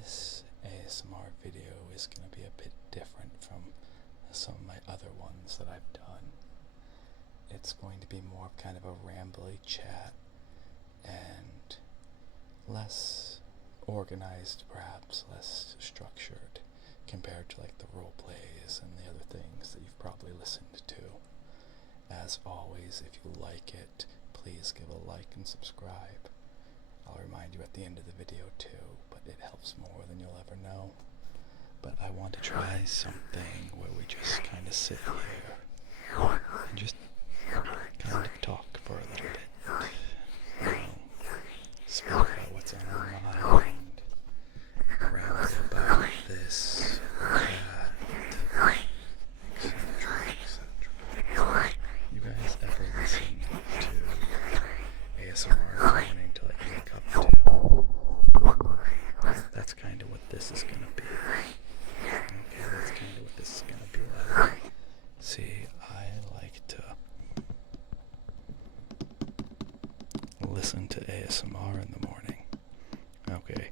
This ASMR video is going to be a bit different from some of my other ones that I've done. It's going to be more of kind of a rambly chat and less organized, perhaps less structured compared to like the role plays and the other things that you've probably listened to. As always, if you like it, please give a like and subscribe. I'll remind you at the end of the video too, but it helps more than you'll ever know. But I want to try something where we just kind of sit here and just kind of talk for a little bit. You know, speak about what's on our mind, ramble about this or that, etc., etc. You guys ever listen to ASMR in the morning to like wake up to? That's kind of what this is gonna be. Okay, that's kind of what this is gonna be like. See, I like to listen to ASMR in the morning. Okay,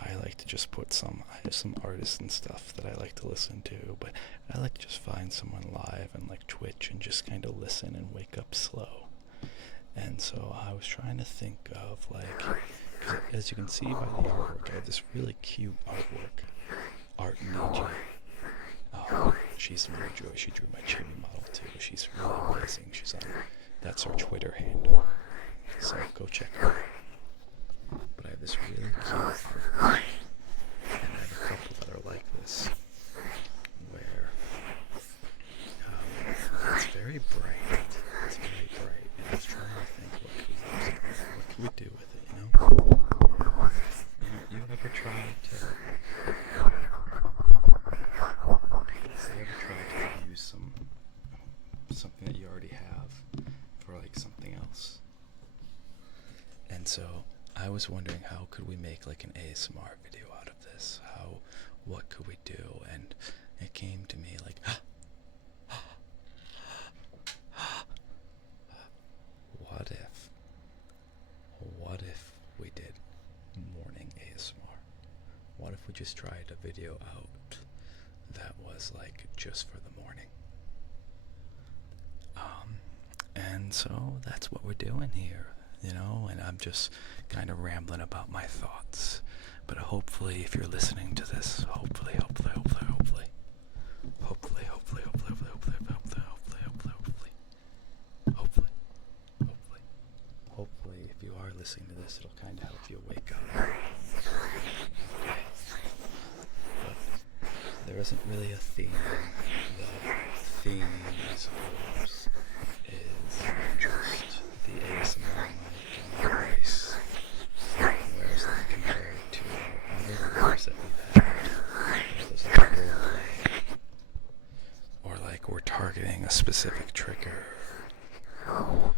I like to just put I have some artists and stuff that I like to listen to, but I like to just find someone live and like Twitch and just kind of listen and wake up slow. And so I was trying to think of like, 'cause as you can see by the artwork, I have this really cute art Niji. She's from Joy. She drew my chibi model too. She's really amazing. That's her Twitter handle. So go check her out. But I have this really cute art. And I have a couple that are like this, where it's very bright. It's very bright. And I was trying to think, what could we do with it, you know? You ever tried to use something that you already have for like something else? And so I was wondering, how could we make like an ASMR video out of this? What could we do? And it came to me like, what if we did morning ASMR? What if we just tried a video out that was like just for the morning? And so that's what we're doing here, you know, and I'm just kind of rambling about my thoughts. But hopefully, if you're listening to this, hopefully, if you are listening to this, it'll kind of help you wake up. Okay. But there isn't really a theme. The theme, I suppose, is just the ASMR mic and my voice. Whereas like compared to other videos that we've had, there's like roleplay, or like we're targeting a specific trigger, or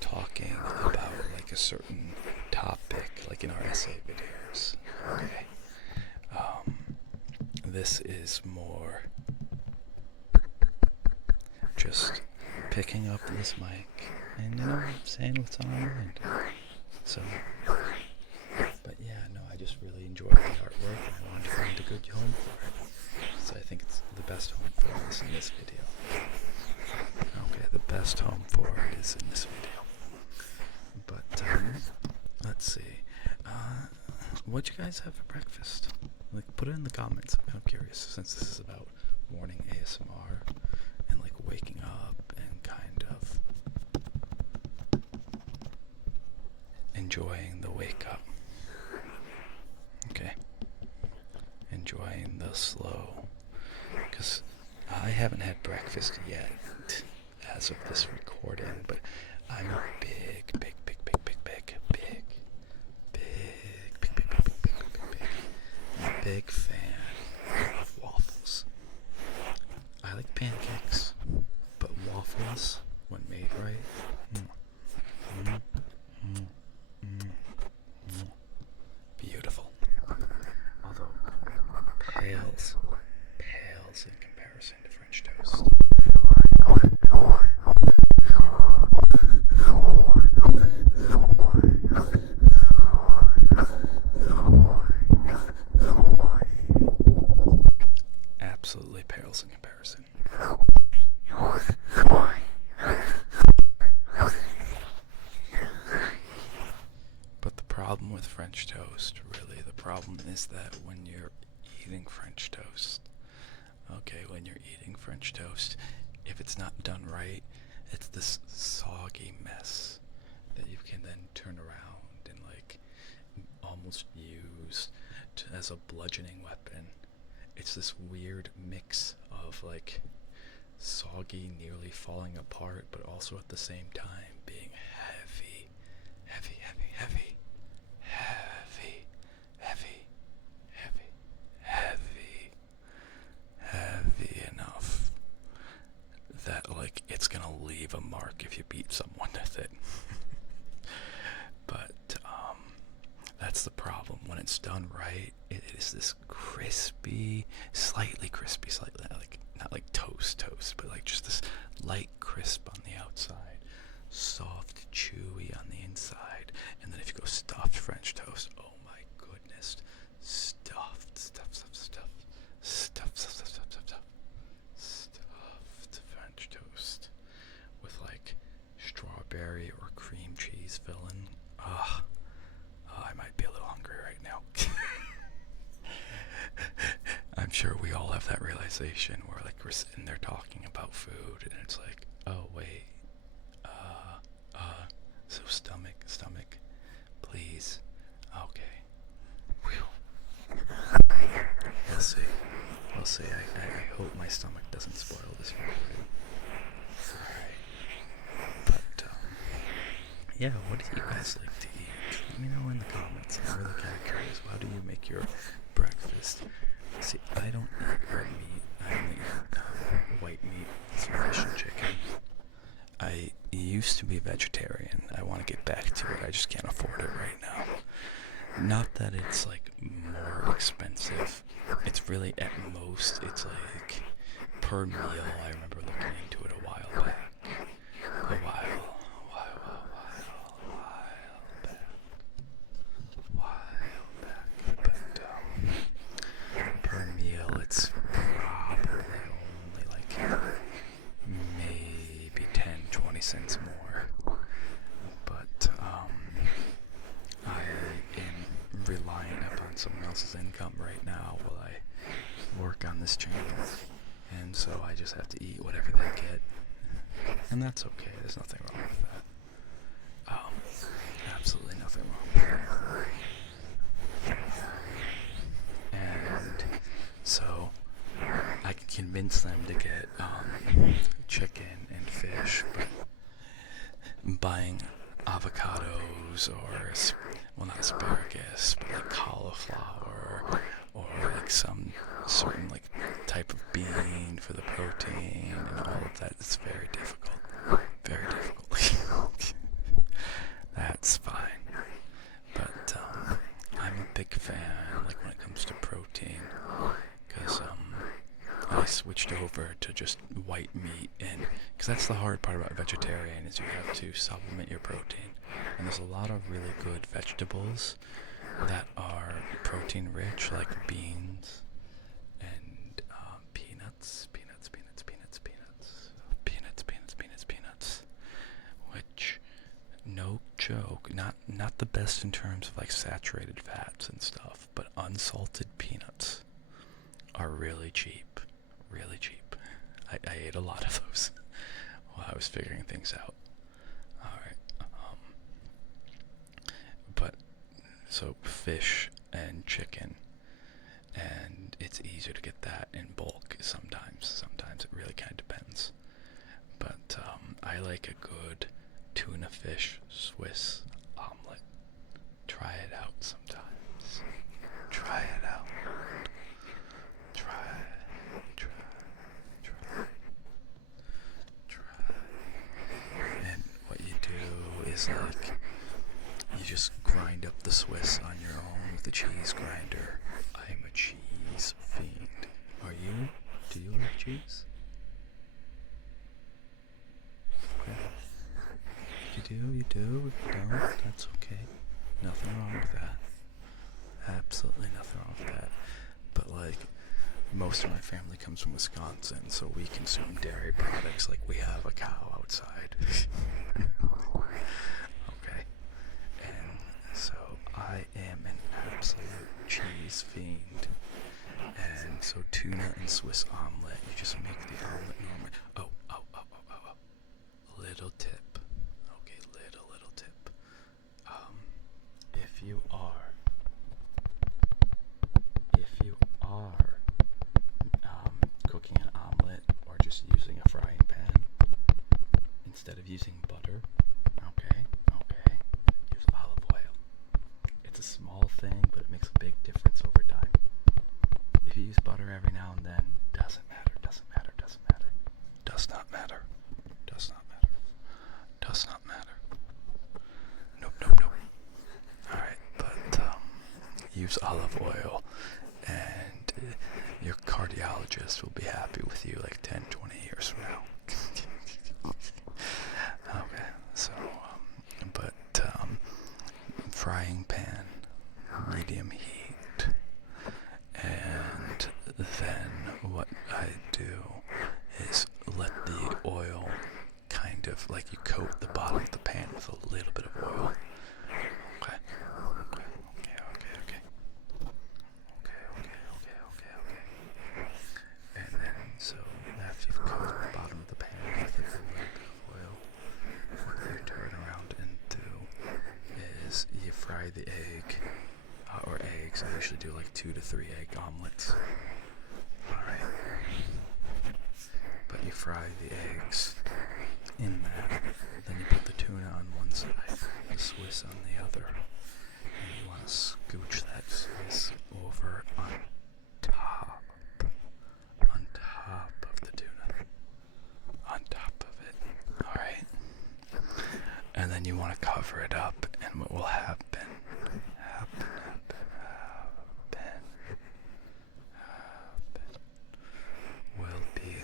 talking about like a certain topic, like in our essay videos. Okay. This is more just picking up this mic and, you know, saying what's on our mind. So, but yeah, no, I just really enjoyed the artwork and I wanted to find a good home for it. So I think it's the best home for us in this video. Okay, the best home for it is in this video. But, let's see. What'd you guys have for breakfast? Like, put it in the comments. I'm kind of curious, since this is about morning ASMR and like waking up and kind of enjoying the wake up. Okay. Enjoying the slow. Because I haven't had breakfast yet as of this recording, but I'm a big fan of waffles. I like pancakes, but waffles, when made right, beautiful. Although pales in comparison to French toast. problem with French toast, really. The problem is that when you're eating French toast, if it's not done right, it's this soggy mess that you can then turn around and like almost use as a bludgeoning weapon. It's this weird mix of like soggy, nearly falling apart, but also at the same time being heavy, heavy, heavy, heavy, heavy, heavy, heavy, heavy, heavy enough that like it's gonna leave a mark if you beat someone with it. But that's the problem. When it's done right, it is this crispy, slightly like not like toast, but like just this light crisp on the outside, soft, chewy on the inside. And then if you go stuffed French toast, oh my goodness, stuffed French toast with like strawberry or cream cheese filling. I might be a little hungry right now. I'm sure we all have that realization where like we're sitting there talking about food and it's like, oh wait, so stomach, please, okay. Whew. We'll see. I hope my stomach doesn't spoil this recording. Alright. But, yeah, what do you guys like to eat? Let me know in the comments. I'm really kind of curious. How do you make your breakfast? See, I don't eat red meat. I only eat white meat, fish and chicken. I used to be vegetarian. I want to get back to it. I just can't afford it right now. Not that it's like more expensive. It's really at most, it's like per meal. I remember looking into it a while back. But per meal it's probably only like maybe 10-20 cents more. But I am relying upon someone else's income right now while I work on this channel, and so I just have to eat whatever they get, and that's okay. There's nothing wrong with that. Absolutely nothing wrong with that. And so I can convince them to get chicken and fish, but buying avocados or, well, not asparagus, but like cauliflower or like some certain like type of bean for the protein and all of that, it's very difficult. Very difficult. That's fine. But I'm a big fan, like when it comes to protein, because I switched over to just white meat, and because that's the hard part about vegetarian is you have to supplement your protein, and there's a lot of really good vegetables that are protein rich, like beans and peanuts, which, no joke, not the best in terms of like saturated fats and stuff, but unsalted peanuts are really cheap. I ate a lot of those while I was figuring things out. Alright, but so fish and chicken, and it's easier to get that in bulk sometimes it really kind of depends, but I like a good tuna fish Swiss omelet. Try it out sometimes. Try it out. And what you do is like you just grind up the Swiss on your own with the cheese grinder. I'm a cheese fiend. Are you? Do you like cheese? Okay. If you do, you do. If you don't, that's okay. Nothing wrong with that. Absolutely nothing wrong with that. But like, most of my family comes from Wisconsin, so we consume dairy products like we have a cow outside. Okay. And so cheese fiend. And so tuna and Swiss omelet, you just make the omelet normal. Oh. Little tip. Okay, little tip. If you are cooking an omelet or just using a frying pan, instead of using butter, okay, use olive oil. It's a small thing, but it makes a big difference over time. If you use butter every now and then, does not matter. Nope. Alright, but use olive oil, and your cardiologist will be happy with you like 10, 20 years from now. Okay, so, frying pan, medium heat, and then what I do is let the oil kind of like you coat the bottom of the pan with a little bit of oil. Okay. And then, so after you've coated the bottom of the pan with a little bit of oil, what you turn around and do is you fry the egg, or eggs. I usually do like 2 to 3 egg omelets. Alright. But you fry the eggs in that, then you put the tuna on one side, the Swiss on the other, and you want to scooch that Swiss over on top of the tuna, on top of it, alright? And then you want to cover it up, and what will happen will be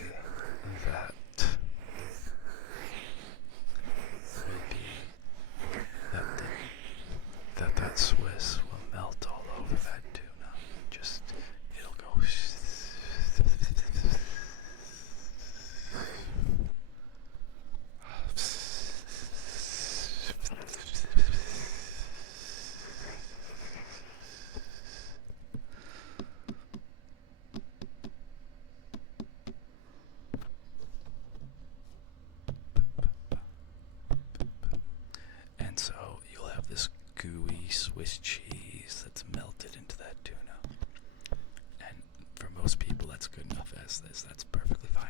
that Swiss will melt all over that tuna. Just, it'll go and so you'll have this gooey Swiss cheese that's melted into that tuna. And for most people, that's good enough as this. That's perfectly fine.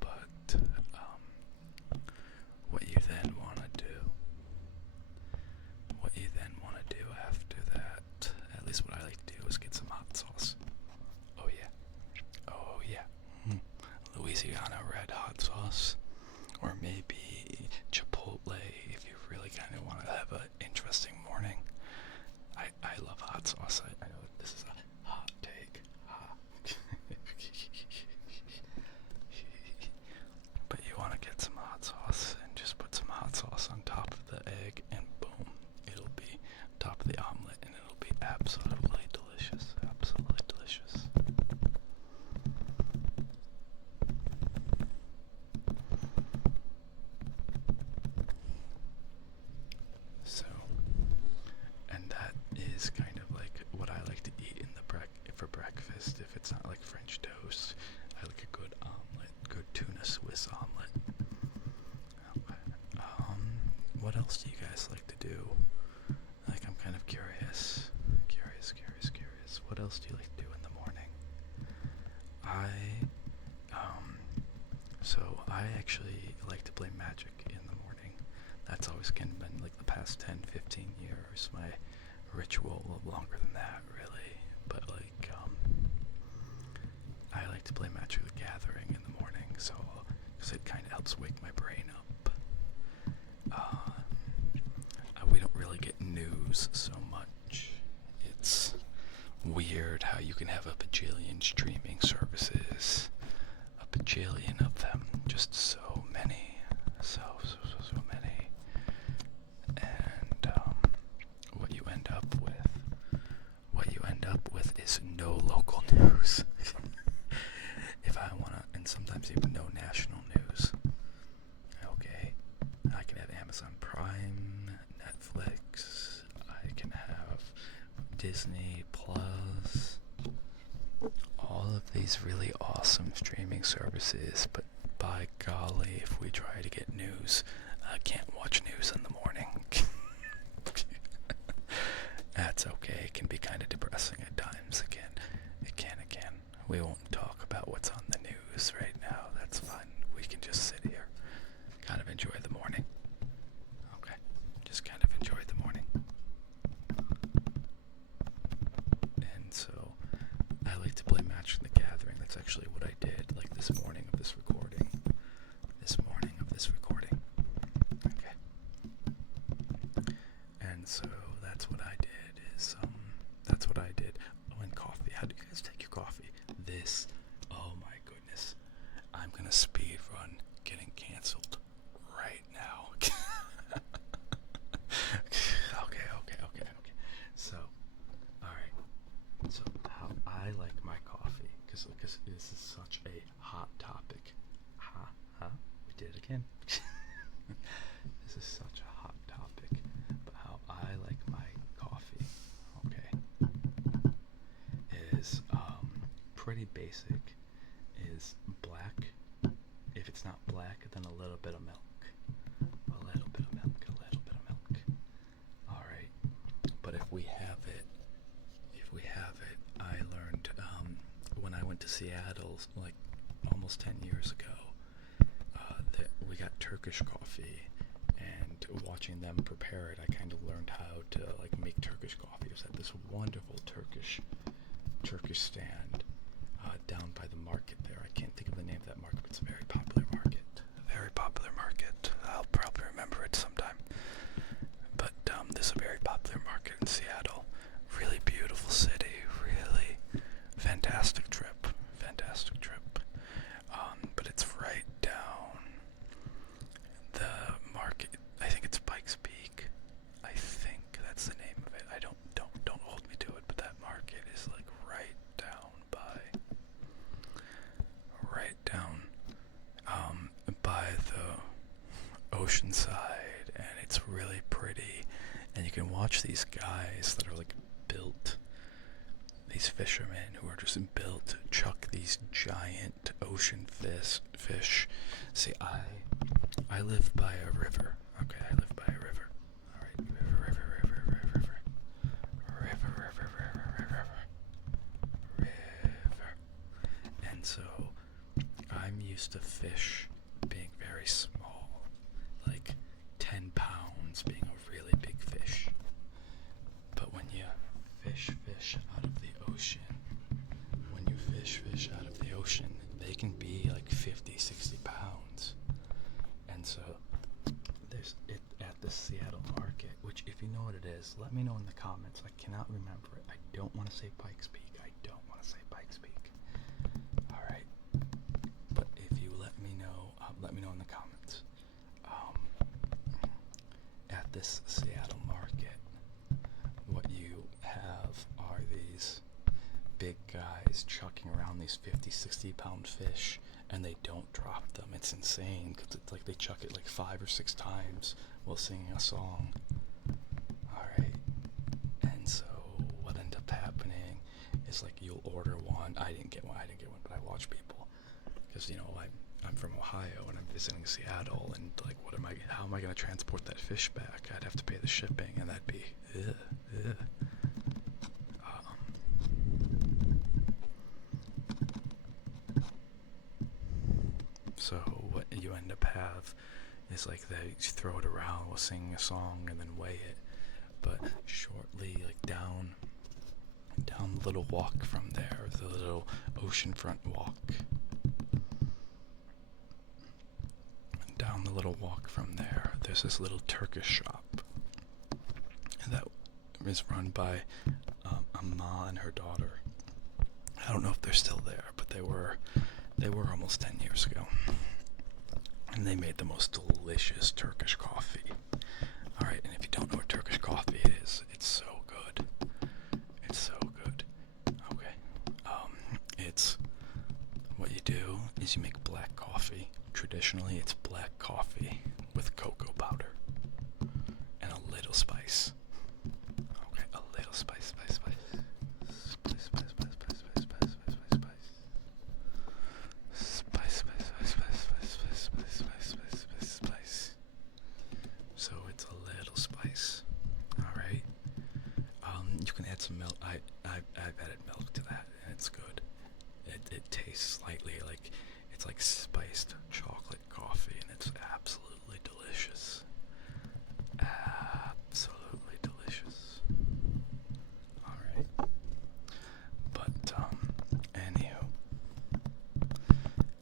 But what you then want to do after that, at least what I like to do, is get some hot sauce. Oh yeah. Louisiana red hot sauce, or maybe Chipotle if you really kind of want to have an interesting morning. I love hot sauce. I know this is a hot take. But you want to get some hot sauce and just put some hot sauce on top of the egg, and boom, it'll be top of the omelet, and it'll be absolutely delicious. So, and that is kind of like what I like to eat for breakfast. If it's not like French toast, I like a good omelet, good tuna Swiss omelet. What else do you guys like to do? Like, I'm kind of curious. What else do you like to do in the morning? I actually like to play Magic in the morning. That's always kind of been like the past 10, 15 years. My ritual, a little longer than that, really. But like, I like to play Magic the Gathering in the morning, so, because it kind of helps wake my brain up. We don't really get news so much. It's weird how you can have a bajillion streaming services. A bajillion of them. Just so many. So many. And what you end up with is no local news. If I wanna, and sometimes even no national news. Okay, I can have Amazon Prime, Netflix, I can have Disney Plus, all of these really awesome streaming services, but by golly, if we try to get news, I can't watch news in the morning. That's okay. It can be kind of depressing at times. Again. We won't talk about what's on the news right now. That's fine. We can just sit here, kind of enjoy the morning. Okay. Just kind of enjoy the morning. And so, I like to play Magic the Gathering. That's actually what I did, like this morning of this recording. Okay. And so, that's what I did. Oh, and coffee. How do you guys take your coffee? Oh my goodness. I'm gonna speed run getting canceled right now. Okay. So, alright. So, how I like my coffee, because this is such a hot topic. We did it again. This is such a hot topic, but how I like my coffee, okay, is pretty basic. Is black. If it's not black, then a little bit of milk. Alright. But if we have it, I learned when I went to Seattle, like almost 10 years ago, that we got Turkish coffee, and watching them prepare it, I kind of learned how to like make Turkish coffee. It was at this wonderful Turkish stand down by the market there. I can't think of the name of that market, but it's a very popular market. I'll probably remember it sometime. But this is a very popular market in Seattle. Really beautiful city. Really fantastic trip. But it's right down the market. I think it's Pikes Peak. I think that's the name of it. I don't hold me to it, but that market is like right down by the ocean side, and it's really pretty, and you can watch these guys that are like built, these fishermen who are just built to chuck these giant ocean fish. See, I live by a river. Okay, I live by a river. All right, river. And so I'm used to fish being very small, like 10 pounds being a really big fish. But when you fish out of the ocean, they can be like 50, 60 pounds. And so there's it at the Seattle market, which if you know what it is, let me know in the comments. I cannot remember it. I don't want to say Pikes Peak. Alright. But if you let me know in the comments. At this Seattle market, what you have are these big guys chucking around these 50, 60 pound fish, and they don't drop them. It's insane, because it's like they chuck it like 5 or 6 times while singing a song. Alright. And so what ended up happening is like you'll order one. I didn't get one, but I watch people, because I'm from Ohio and I'm visiting Seattle, and like how am I going to transport that fish back? I'd have to pay the shipping, and that'd be so what you end up have is like they throw it around while singing a song and then weigh it. But shortly, like down the little walk from there, the little oceanfront walk, down the little walk from there's this little Turkish shop that is run by a ma and her daughter. I don't know if they're still there, but they were almost 10 years ago. And they made the most delicious Turkish coffee. Alright, and if you don't know what Turkish coffee is, it's so good. Okay. It's what you do is you make black coffee. Traditionally, it's black coffee with cocoa powder and a little spice. Okay, a little spice. I've added milk to that, and it's good. It tastes slightly like, it's like spiced chocolate coffee, and it's absolutely delicious. Absolutely delicious. Alright. But,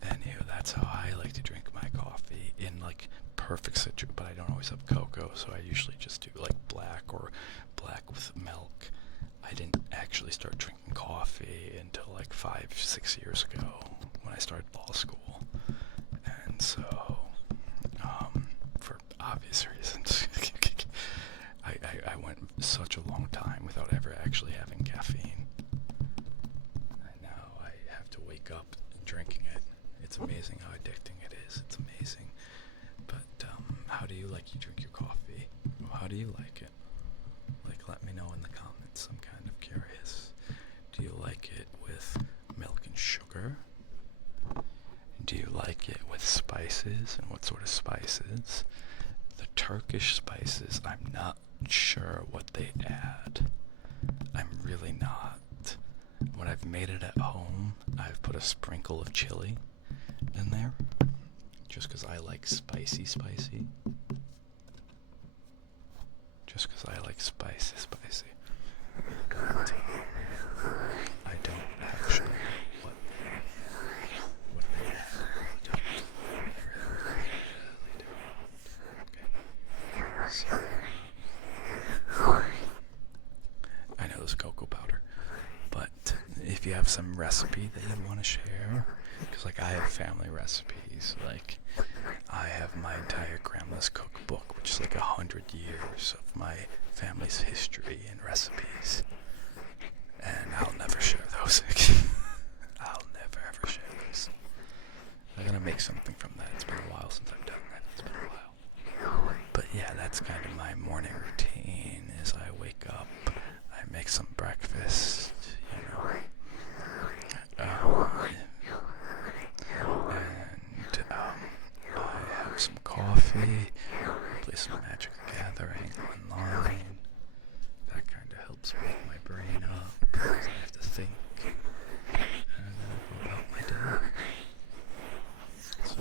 anywho, that's how I like to drink my coffee, in like perfect situation, but I don't always have cocoa, so I usually just do like black or black with milk. I didn't actually start drinking coffee until like 5-6 years ago when I started law school, and so for obvious reasons I went such a long time without ever actually having caffeine, and now I have to wake up drinking it. It's amazing how addicting it is. It's amazing. But how do you like to drink your coffee? How do you like it? Like, let me know in the comments. I'm kind of curious. Do you like it with milk and sugar? Do you like it with spices? And what sort of spices? The Turkish spices, I'm not sure what they add. I'm really not. When I've made it at home, I've put a sprinkle of chili in there, just because I like spicy. Just because I like spicy. But I don't actually know what they add. I really don't. Okay. So, I know there's cocoa powder, but if you have some recipe that you want to share, because like I have family recipes, like I have my entire grandma's cookbook, which is like 100 years of my family's history and recipes, and I'll never share those. I'll never ever share those. I'm gonna make something from that. It's been a while since I've done that. It's been a while. But yeah, that's kind of my morning routine. Is I wake up, I make some breakfast, and I have some coffee, play some Magic the Gathering online. That kind of helps wake my brain up, because I have to think, and then I go about my day. So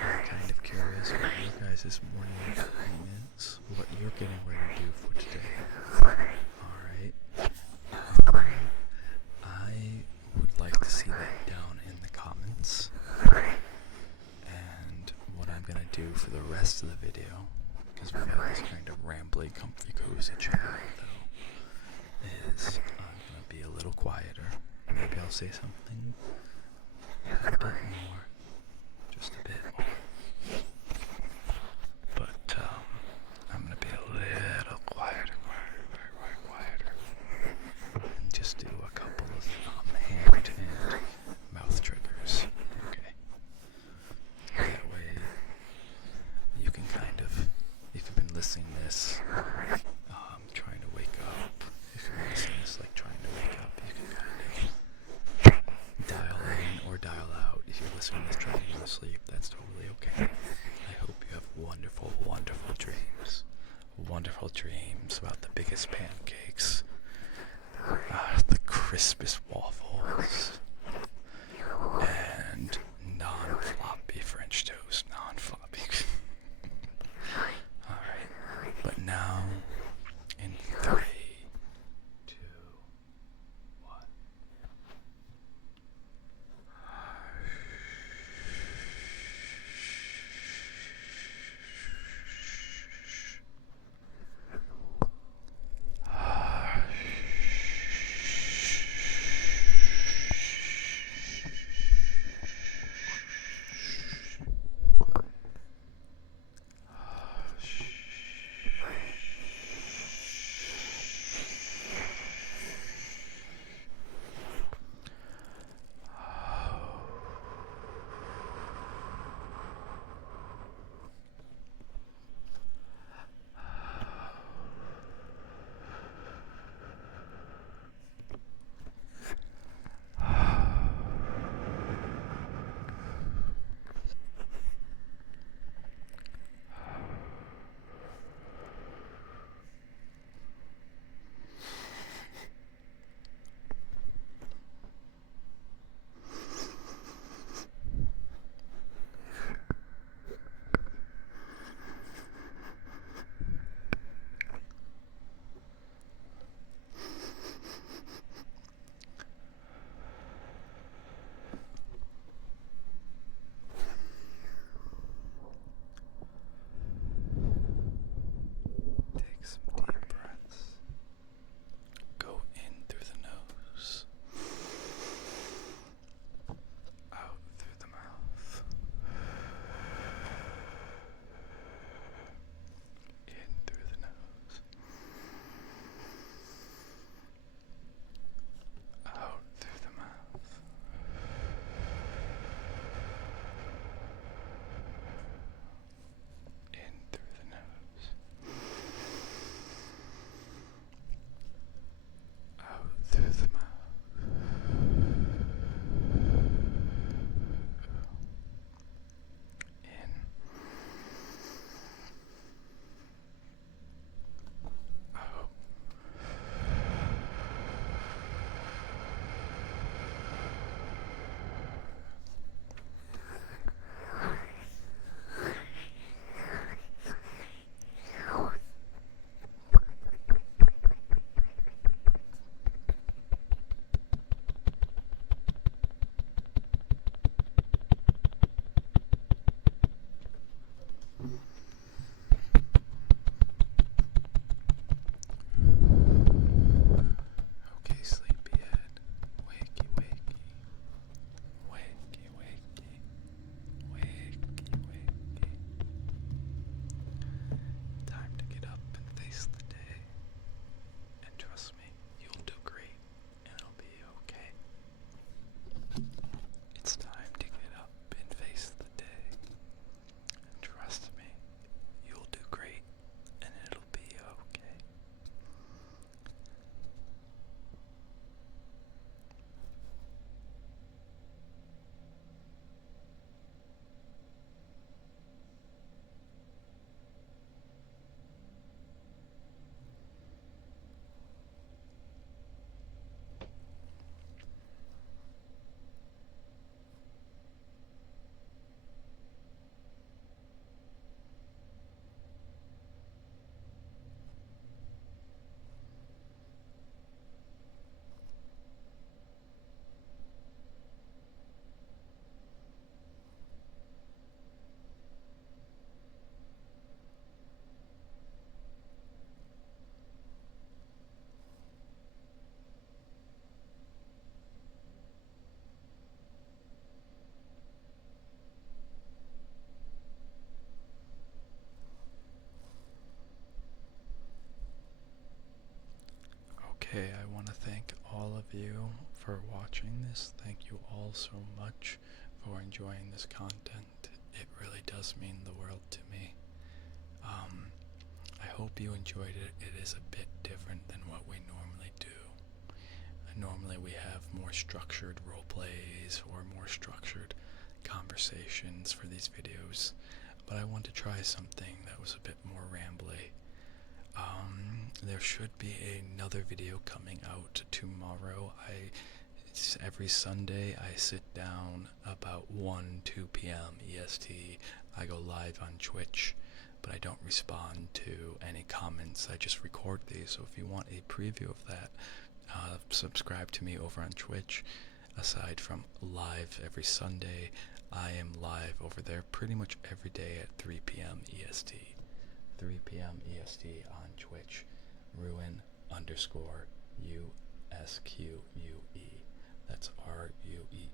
I'm kind of curious what your guys' morning routine is, what you're getting ready to do for today. Alright. I would like to see that down in the comments. And what I'm going to do for the rest of the video, because we've got this kind of rambly, comfy, cozy chat, though, is I'm going to be a little quieter. Maybe I'll say something a bit more. Just a bit more. But I'm going to be a little quieter. And just do a couple of hand and mouth triggers. Okay. That way you can kind of, if you've been listening to this, trying to wake up, if you've been listening to this like trying to wake up, you can kind of dial in or dial out. If you're listening to this trying to go to sleep, that's totally okay. I hope you have wonderful, wonderful dreams. Wonderful dreams about the biggest pancakes, the crispest waffles, and non-floppy French toast. Non-floppy. Alright, but now, in 3, 2, 1. Okay, I want to thank all of you for watching this. Thank you all so much for enjoying this content. It really does mean the world to me. I hope you enjoyed it. It is a bit different than what we normally do. Normally we have more structured role plays or more structured conversations for these videos, but I want to try something that was a bit more rambly. There should be another video coming out tomorrow. Every Sunday I sit down about 2 p.m. EST. I go live on Twitch, but I don't respond to any comments. I just record these, so if you want a preview of that, subscribe to me over on Twitch. Aside from live every Sunday, I am live over there pretty much every day at 3 p.m. EST. 3 p.m. EST on Twitch. Ruin_USQUE. That's RUEN_USQUE.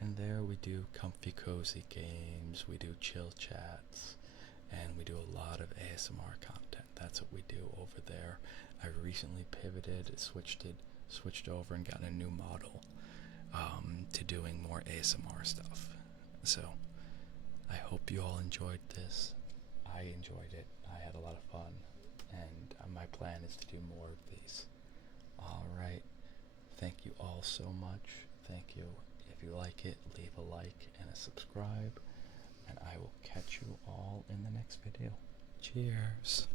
And there we do comfy cozy games, we do chill chats, and we do a lot of ASMR content. That's what we do over there. I recently pivoted, switched over and got a new model to doing more ASMR stuff. So I hope you all enjoyed this. I enjoyed it. I had a lot of fun, and my plan is to do more of these. Alright, thank you all so much. Thank you. If you like it, leave a like and a subscribe, and I will catch you all in the next video. Cheers.